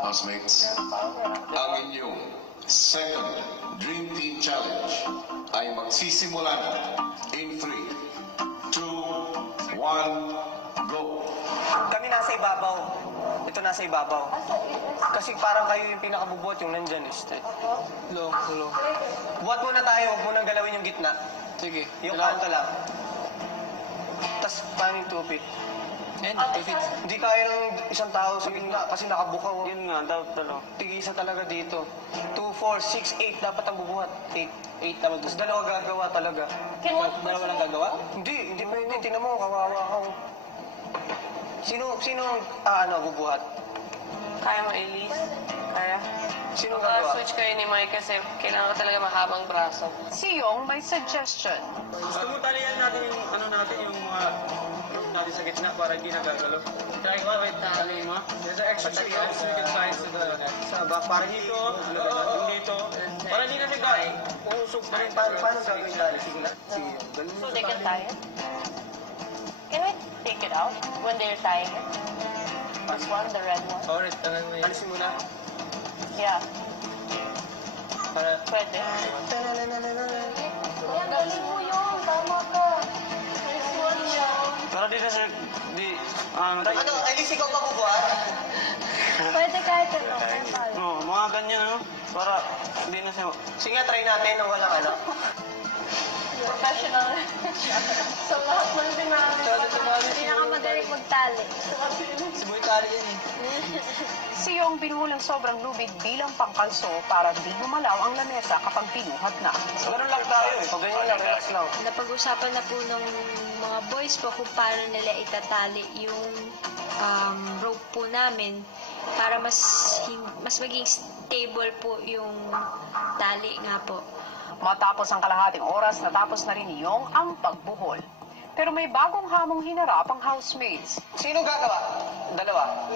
Housemates, ang inyong second Dream Team Challenge ay magsisimula na in 3, 2, 1, go! Kami nasa ibabaw. Ito nasa ibabaw. Kasi parang kayo yung pinakabubuhat yung nandyan eh. Hello. Buhat muna tayo, huwag munang galawin yung gitna. Sige. Yung kanto lang. Tapos paano yung 2 feet? Yan, 2 feet. Hindi kaya ng isang tao sa gitna kasi nakabukaw. Yun nga, dapat Tig-isa talaga dito. 2, 4, 6, 8 dapat ang bubuhat. 8 dapat. Tapos dalawa gagawa talaga. Dalawa lang gagawa? Hindi pwede. Tingnan mo, kawawa ka. Sino bubuhat? Kaya mo, Elise? Kaya? Sino gagawa? Switch kayo ni Mike kasi kailangan ko talaga mahabang braso. Si Yong may suggestion. Gusto mo talian natin yung yung mga group natin sa gitna para hindi nagagalaw. Try ko, wait, taliin mo. There's an extra ropes we can tie to the... Sa back, para Dito, yung dito. Para hindi na nagay. Uusog pa rin. Paano gagawin dali? Sige na. Sige. So they can tie it? Can we take it out when they're tying it? This one, the red one? Alright, Alisin mo na. Yeah. Para... Pwede. Yan, galing mo yun. Tama ka. Nice one, Sean. Para dito sir, Elise, ikaw ba bubuhat? Pwede kahit ano. No, mga ganyan, no? Para hindi na siya... Sige nga, try natin nung walang ano. Professional. So, lahat mo yung pinamit. Pinakamadaling magtali. Si Boy Kari yan eh. Si Yong binuhulang sobrang lubid bilang pangkalso para di gumalaw ang lamesa kapag pinuhat na. Ganun lang tayo eh. Pag ganyan lang, relax lang. Napag-usapan na po ng mga boys po kung paano nila itatali yung rope po namin para mas maging stable po yung tali nga po. Matapos ang kalahating oras, natapos na rin ni Yong ang pagbuhol. Pero may bagong hamong hinarap ang housemates. Sino gagawa? Dalawa.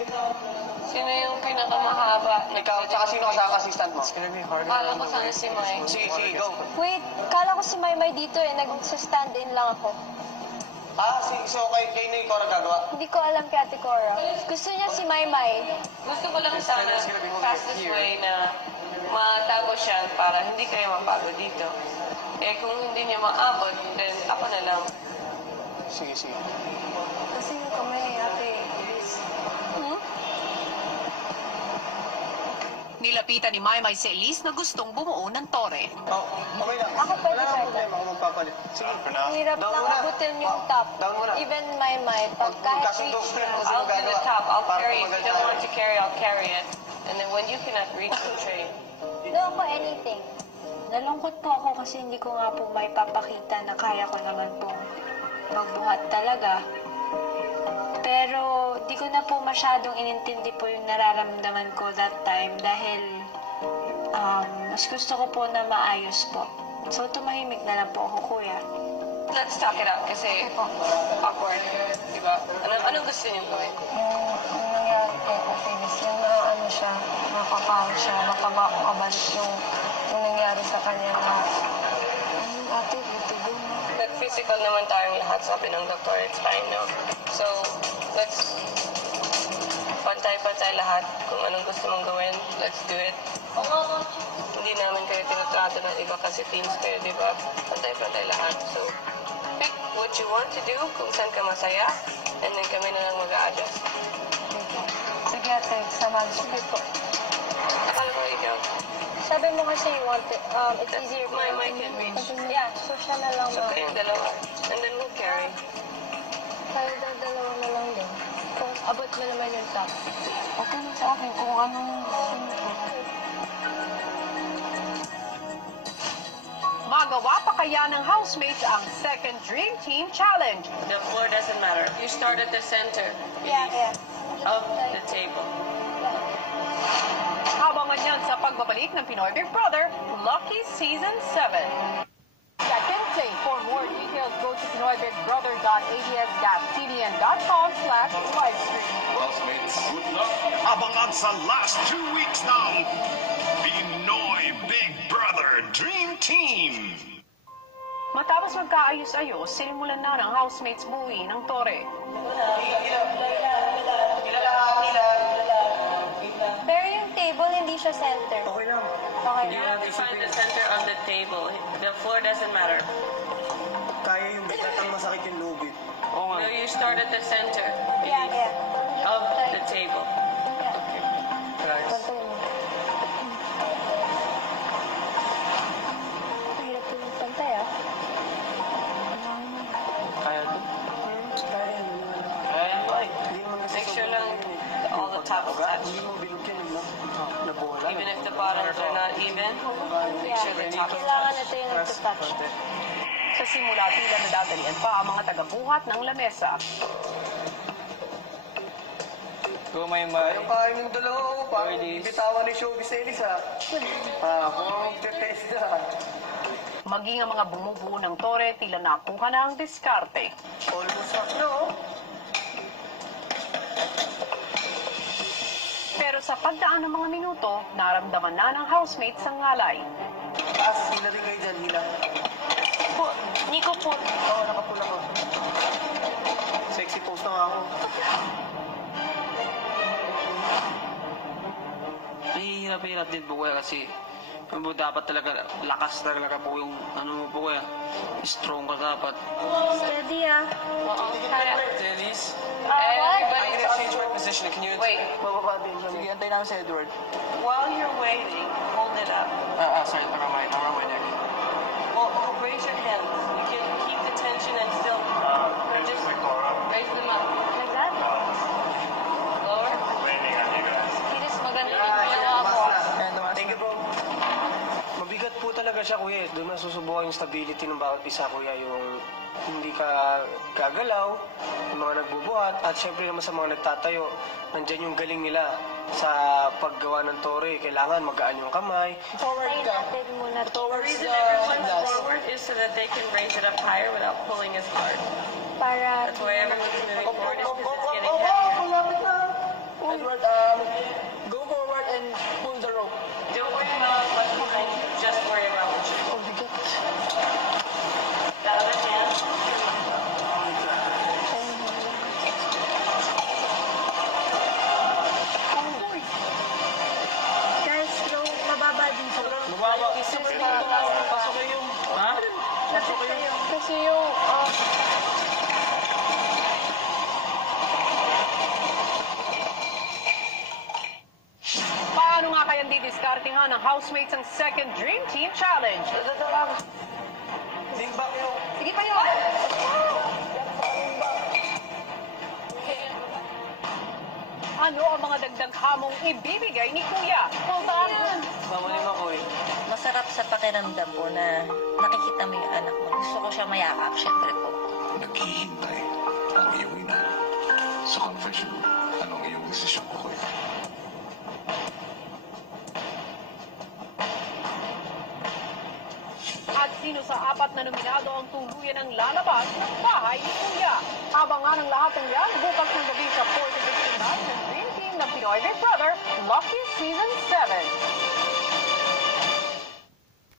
Sino yung pinakamahaba? Ikaw, tsaka sino kasama assistant mo? Kala ko sana si Mike. Sige, go. Wait, kala ko si Maymay dito eh. Nag-stand in lang ako. So kayo na yung Cora gagawa? Hindi ko alam kay Ate Cora. Gusto niya si Maymay. Gusto ko lang sana fastest way na matapos siya para hindi kayo mapagod dito. Eh kung hindi niyo maabot, then ako na lang. Sige. Kasi yung kamay, Ate. Nilapitan ni Maymay si Elise na gustong bumuo ng tore. Okay lang. Ako pwede Wala kahit nang problema ako magpapalit. Sige. Hirap Down lang muna. abutin yung top. Down muna. Even Maymay, pag kahit Magkasundo reach ko na. kung sino I'll do the gagawa. top. I'll Para carry it. If you maganda. don't want to carry, I'll carry it. And then when you cannot reach the tray, No, ako anything. Nalungkot po ako kasi hindi ko nga po may papakita na kaya ko naman pong magbuhat talaga. Pero di ko na po masyadong inintindi po yung nararamdaman ko that time dahil mas gusto ko po na maayos po. So tumahimik na lang po ako, kuya. let's talk it out kasi awkward. Diba? Anong gusto niyo gawin? Yung nangyari kay Ate yung ano siya, nakakahal siya, makabalik yung nangyari sa kanya na, ate, ito yun. Nag-physical naman tayong lahat, sabi ng doktor, it's fine now. So, let's pantay-pantay lahat. Kung anong gusto mong gawin, let's do it. Hindi namin kayo tinatrato ng iba kasi teams kayo, di ba? Pantay-pantay lahat. So, pick what you want to do, kung saan ka masaya, and then kami na lang mag-a-adjust. Sige ate, samahan ko po. Akala ko ikaw. Sabi mo kasi you want it, it's easier for My can reach. Yeah, so siya na lang So, kayong dalawa. And then we'll carry. Tayo dalawa na lang din. Kung abot mo naman yung top. Okay na sa akin kung anong magawa pa kaya ng housemates ang second Dream Team Challenge? The floor doesn't matter. You start at the center Yeah. of the table. Abangan yan sa pagbabalik ng Pinoy Big Brother Lucky Season 7. Second play. For more details, go to pinoybigbrother.abs-cbn.com/livestream. Housemates, good luck. Abangan sa last 2 weeks ng Pinoy Big Brother Dream Team. Matapos magkaayos-ayos, sinimulan na ng housemates buuin ng tore. Pero yung hindi siya center. Okay lang. Okay Hindi lang. na You have to find the center of the table. The floor doesn't matter. Kaya yung bigatang masakit yung lubid. Oo nga. No, you start at the center Yeah, yeah. of the table. Guys. Pantayin mo. Hirap yung pantay, ah. Kaya to. Kaya yan. Kaya ba eh. Hindi mo nasa Make sure lang all the tops touch. Hindi mo bilog yan, no? Nabola. Even if the bottoms are not even, make sure the tops Kailangan touch. natin yung nagtouch. Sa simula, tila nadadalian pa ang mga tagabuhat ng lamesa. Gumay-may. Yung kain ng dalawa ko, parang Ladies. bitawan ni Showbiz Ellis, ha? Kung titest na. Maging ang mga bumubuo ng tore, tila nakuha na ang diskarte. Almost up na, oh. Pero sa pagdaan ng mga minuto, naramdaman na ng housemates ang ngalay. Taas, hila rin kayo dyan, hila. Nico po. Oo, nakapula ko. Sexy pose na nga ako. Nahihirap-hirap din po kuya kasi dapat talaga lakas talaga po yung ano mo po kuya. Strong ka dapat. Steady, ah. Dennis? Everybody, Change my position. Can you... wait. Bababa din siya. Sige, antay namin si Edward. While you're waiting, hold it up. Sorry, around my neck. Well, raise your hands. You can keep the tension and still just raise them up. Like that? Lower. Kiris, maganda yung ginawa mo. Thank you, bro. Mabigat po talaga siya, kuya. Doon nasusubukan yung stability ng bawat isa, kuya. Yung hindi ka gagalaw, yung mga nagbubuhat, at syempre naman sa mga nagtatayo, nandyan yung galing nila sa paggawa ng tore. Kailangan magaan yung kamay. Try natin muna. The reason everyone's forward is so that they can raise it up higher without pulling as hard. Para... That's why everyone's moving forward is because it's getting heavier. Malapit na. Edward, go forward and pull the rope. Don't worry about what's behind you. Just worry about what you're Oh, bigat. The other hand. Guys, low, mababa dito. Bumaba. Pasok kayo yung... Ha? Lapit kayo. Kasi yung... Paano nga kayang didiskartehan ng housemates ang second Dream Team Challenge? Lean back yung... Sige pa yun! Ano ang mga dagdag hamong ibibigay ni Kuya? Mamalim ako eh. Masarap sa pakiramdam ko na nakikita mo yung anak mo. Gusto ko siya mayakap, syempre po. Naghihintay ang iyong ina. Sa confession, anong iyong desisyon ko, kuya? At sino sa apat na nominado ang tuluyan ng lalabas ng bahay ni Kuya? Abangan ang lahat ng yan bukas ng gabi sa 4 to 15 ng Dream Team ng Pinoy Big Brother Lucky Season 7.